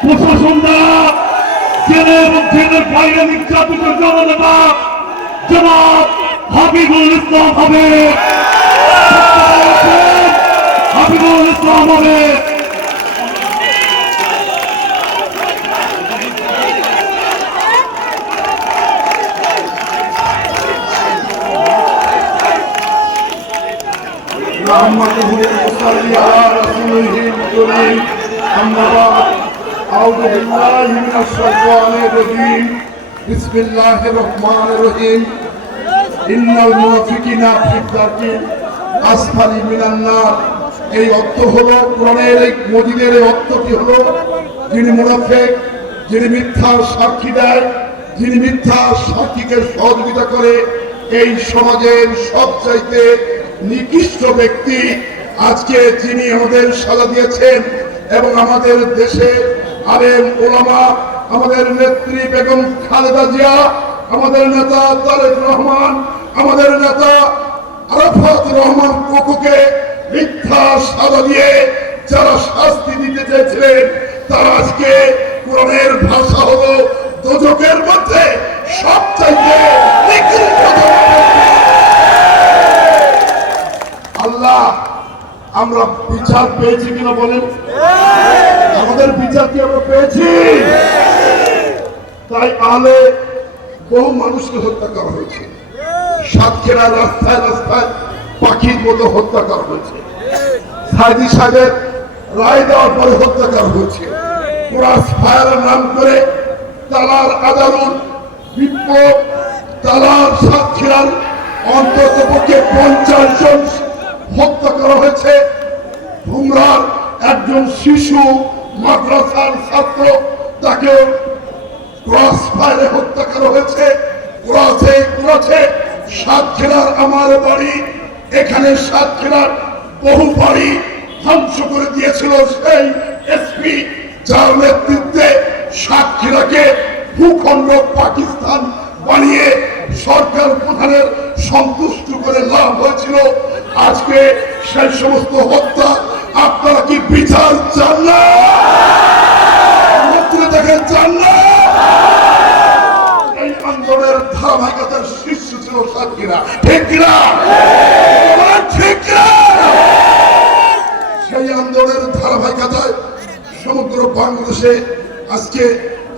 প্রশাসন দ্বারা জেলে এবং জেলের বাইরে নির্যাতিত জননেতা জনাব হাবিবুল ইসলাম হবে হাবিবুল ইসলাম হবে نحمده ونصلي على رسوله الكريم أما بعد أعوذ بالله من الشيطان الرجيم بسم الله الرحمن الرحيم إن المنافقين في الدرك أسفل من النار এই অর্থ হলো কোরআনের এই মজিদের এই অর্থটি হলো যিনি মুনাফেক যিনি মিথ্যা সাক্ষী দেয় যিনি মিথ্যা সাক্ষীকে সহযোগিতা করে এই সমাজের সবচাইতে নিকৃষ্ট ব্যক্তি আজকে যিনি আমাদের সাজা দিয়েছেন এবং আমাদের দেশে আলেম ওলামা, আমাদের নেত্রী বেগম খালেদা জিয়া, আমাদের নেতা তারেক রহমান, আমাদের নেতা আরাফাত রহমান কোকুকে মিথ্যা সাজা দিয়ে যারা শাস্তি দিতে চেয়েছিলেন, তারা আজকে কোরআনের ভাষা হলো দোজকের মধ্যে সবচাইতে আল্লাহ, আমরা বিচার পেয়েছি কিনা বলেন? আমাদের বিচার কি পেয়েছি তাই আলে বহু মানুষকে হত্যা করা হয়েছে। সাতক্ষীরা রাস্তায় রাস্তায় পাখির মতো হত্যা করা হয়েছে। সাইদি সাহেবের রায় দেওয়ার পরে হত্যা করা হয়েছে। ক্রস নাম করে তালার আদালত বিপ্লব তালার সাতক্ষীরার অন্তত পক্ষে পঞ্চাশ জন হত্যা করা হয়েছে। ভুমরার একজন শিশু মাদ্রাসার ছাত্র, তাকে ক্রস ফায়ারে হত্যা করা হয়েছে। ক্রসে ক্রসে সাতক্ষীরার আমার বাড়ি। এখানে সাতক্ষীরার বহু বাড়ি ধ্বংস করে দিয়েছিল সেই এসপি যার নেতৃত্বে সাতক্ষীরাকে ভূখণ্ড পাকিস্তান বানিয়ে সরকার প্রধানের সন্তুষ্ট করে লাভ হয়েছিল। আজকে সেই সমস্ত হত্যা আপনারা কি বিচার চান না? দেখেন, চান না? এই আন্দোলনের ধারাবাহিকতার শীর্ষ ছিল সাতক্ষীরা। ঠিক সেই আন্দোলনের ধারাবাহিকতায় সমগ্র বাংলাদেশে আজকে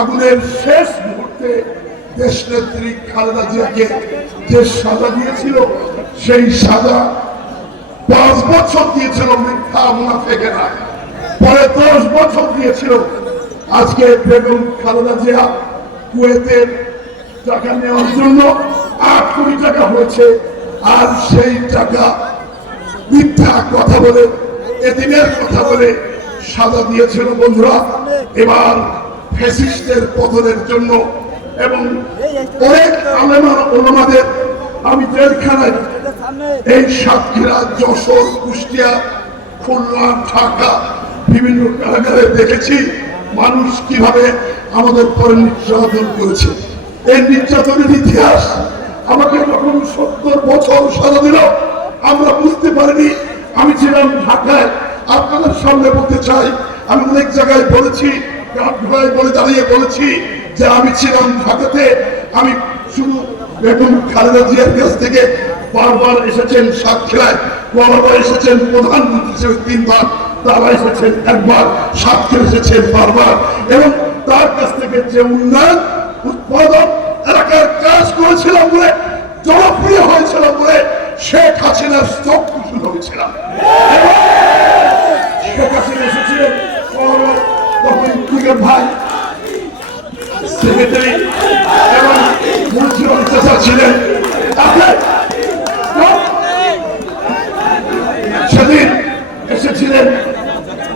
আগুনের শেষ মুহূর্তে দেশ নেত্রী খালেদা জিয়াকে যে সাজা দিয়েছিল, সেই সাজা পাঁচ বছর দিয়েছিল মিথ্যা মুনাফেকেরা পরে দশ বছর দিয়েছিল আজকে বেগম খালেদা জিয়া কুয়েতের টাকা নেওয়ার জন্য আট কোটি টাকা হয়েছে। আর সেই টাকা মিথ্যা কথা বলে এদিনের কথা বলে সাজা দিয়েছিল বন্ধুরা। এবার ফ্যাসিস্টের পতনের জন্য এবং অনেক আলেমার ওলামাদের, আমি জেলখানায় এই সাতক্ষীরা যশোর, কুষ্টিয়া, খুলনা, ঢাকা, বিভিন্ন কারাগারে দেখেছি মানুষ কীভাবে আমাদের পরে নির্যাতন করেছে। এই নির্যাতনের ইতিহাস আমাকে যখন সত্তর বছর সাজা দিল, আমরা বুঝতে পারিনি। আমি ছিলাম ঢাকায়। আপনাদের সামনে বলতে চাই, আমি অনেক জায়গায় বলেছি বলে দাঁড়িয়ে বলেছি যে আমি ছিলাম ঢাকাতে। আমি শুধু বেগম খালেদা জিয়ার কাছ থেকে বারবার এসেছেন সাতক্ষীরায় বারবার এসেছেন প্রধানমন্ত্রী হিসেবে তিনবার, তারা এসেছেন একবার সাতক্ষীরা এসেছেন বারবার। এবং তার কাছ থেকে যে উন্নয়ন, উৎপাদন এলাকার কাজ করেছিলাম বলে, জনপ্রিয় হয়েছিল বলে শেখ হাসিনার চোখ কুসুল হয়েছিলাম শেখ হাসিনা এসেছিলেন তখন ভাই, সেক্রেটারি, এবং মন্ত্রী অফিসার ছিলেন। তাকে সেদিন এসেছিলেন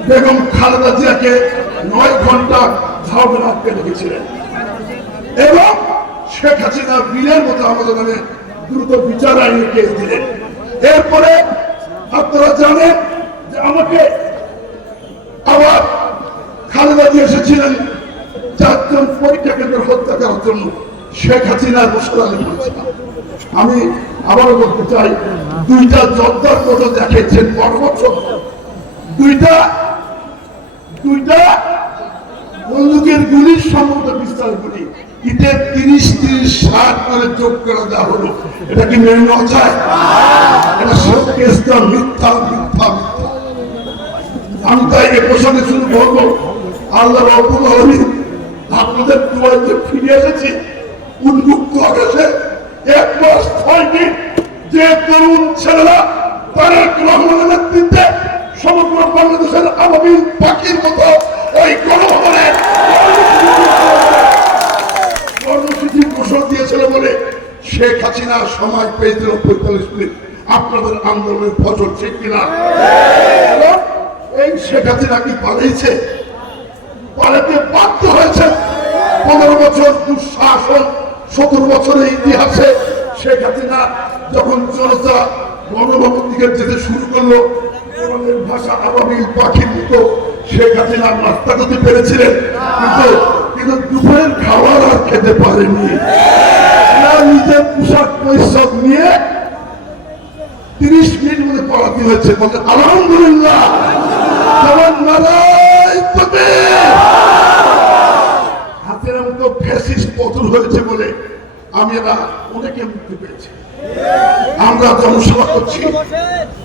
বেগম খালেদা জিয়াকে নয় ঘণ্টা ঝাড়বে আটকে রেখেছিলেন। এবং শেখ হাসিনা বিলের মতো আমাদের দ্রুত বিচার আইনে কেস দিলেন। এরপরে আপনারা জানেন যে আমাকে আবার খালেদা দিয়ে এসেছিলেন চারজন পরীক্ষা কেন্দ্র হত্যা করার জন্য। শেখ হাসিনার মুসলালি করেছিলাম আমি আবারও বলতে চাই, দুইটা জর্দার মতো দেখেছেন পরবর্ষ দুইটা দুইটা বন্দুকের গুলির সম্ভবত বিস্তার গুলি। ইতে তিরিশ তিরিশ, ষাট করে যোগ করে দেওয়া হলো। এটা কি মেনে নেওয়া যায়? এটা কেসটা মিথ্যা মিথ্যা মিথ্যা। আমি তাই এ প্রসঙ্গে শুধু বলব, আল্লাহ রব্বুল আলামিন আপনাদের দুয়ারে ফিরে এসেছি। উন্মুক্ত আকাশে এক মাস ছয় দিন যে তরুণ ছেলেরা তারেক রহমানের নেতৃত্বে সমগ্র বাংলাদেশের আবাবিল পাখির মতো ওই গণভবনে কর্মসূচি ঘোষণা দিয়েছিল বলে শেখ হাসিনা সময় পেয়েছিল পঁয়তাল্লিশ মিনিট। আপনাদের আন্দোলনের ফসল ঠিক কিনা? এই শেখ হাসিনা কি পালিয়েছে? পালাতে বাধ্য হয়েছে। পনেরো বছর দুঃশাসন, সতেরো বছরের ইতিহাসে শেখ হাসিনা যখন জনতা গণভবন দিকে যেতে শুরু করল কোরআনের ভাষা আবাবিল পাখির মতো। শেখ হাসিনা নাস্তা করতে পেরেছিলেন, কিন্তু কিন্তু দুপুরের খাবার আর খেতে পারেনি এরা নিজের পোশাক পরিশ্রম নিয়ে তিরিশ মিনিট মধ্যে পড়াতে হয়েছে। বলতে আলহামদুলিল্লাহ হাতের মতো ফ্যাসিস পতন হয়েছে বলে আমি এরা অনেকে মুক্তি পেয়েছি। আমরা জনসভা করছি।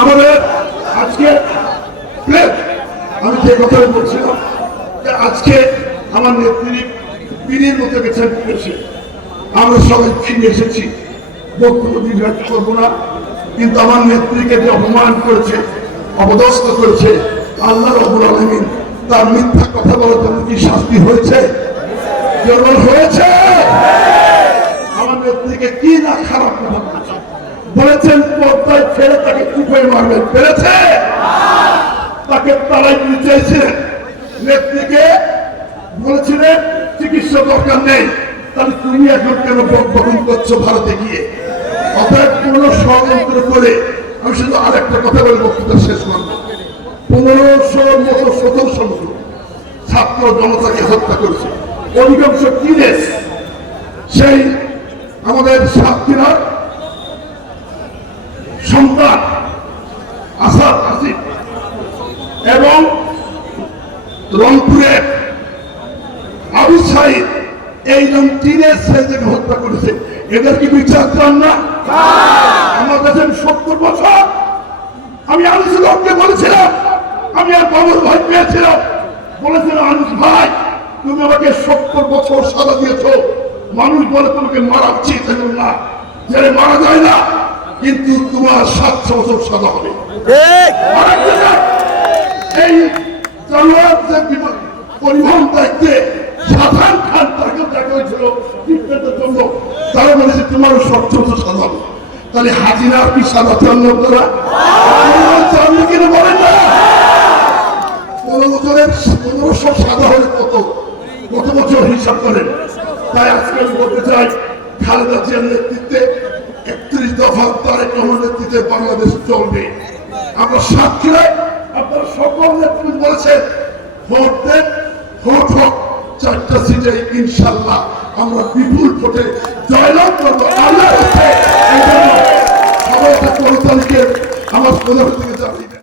আমাদের আজকে আমি যে কথা বলছিলাম যে আজকে আমার নেত্রী পীরের মতো গেছেন করেছে আমরা সবাই ফিরে এসেছি। বক্তব্য করব না। কিন্তু আমার নেত্রীকে যে অপমান করেছে, অপদস্থ করেছে, আল্লাহ রবুল আলমিন তার মিথ্যা কথা বলার জন্য কি শাস্তি হয়েছে? হয়েছে? আমার নেত্রীকে কি না খারাপ কথা বলেছেন পর্দায় ফেলে তাকে কুপে মারবেন। পেরেছে তাকে তারাই চেয়েছিলেন। নেত্রীকে বলেছিলেন, চিকিৎসা দরকার নেই। তাহলে তুমি এখন কেন বকবকন করছ ভারতে গিয়ে? অতএব কোন ষড়যন্ত্র করে আমি শুধু আর একটা কথা বলে বক্তৃতা শেষ করব। পনেরোশো মতো সতেরোশো মতো ছাত্র জনতাকে হত্যা করেছে। অধিকাংশ কি দেশ? সেই আমাদের সাতক্ষীরার আবু সাইদ এইজন টিনের ছেলেদেরকে হত্যা করেছে। এদের কি বিচার চান না? আমার কাছে সত্তর বছর। আমি আনিসুল হককে বলেছিলাম আমি আর বাবুর ভাই পেয়েছিলাম। বলেছিলাম আনিস ভাই তুমি আমাকে সত্তর বছর সাজা দিয়েছ। মানুষ বলে তোমাকে মারা উচিত না। জেলে মারা যায় না কিন্তু তোমার সাতশো বছর সাজা হবে। এই জানোয়ার যে পরিবহন দায়িত্বে সাধারণ খান তাকে দেখা হয়েছিল ট্রিটমেন্টের জন্য তারা বলেছে বছর সাজা হবে তাহলে হাজিরার কি সাজা চান না আপনারা চাননি কিনা বলেন না পনেরো বছরের পনেরোশো হলে কত কত বছর হিসাব করেন তাই আজকে আমি বলতে চাই খালেদা জিয়ার নেতৃত্বে একত্রিশ দফা তারেক রহমান নেতৃত্বে বাংলাদেশ চলবে আমরা সাতক্ষীরায় আপনারা সকল নেতৃত্ব বলেছেন, ভোট দেন, ভোট হোক। চারটা সিটে ইনশাল্লাহ আমরা বিপুল ভোটে জয়লাভ করব আল্লাহ সবাই একটা করতালিকে আমার প্রধানমন্ত্রীকে দেন।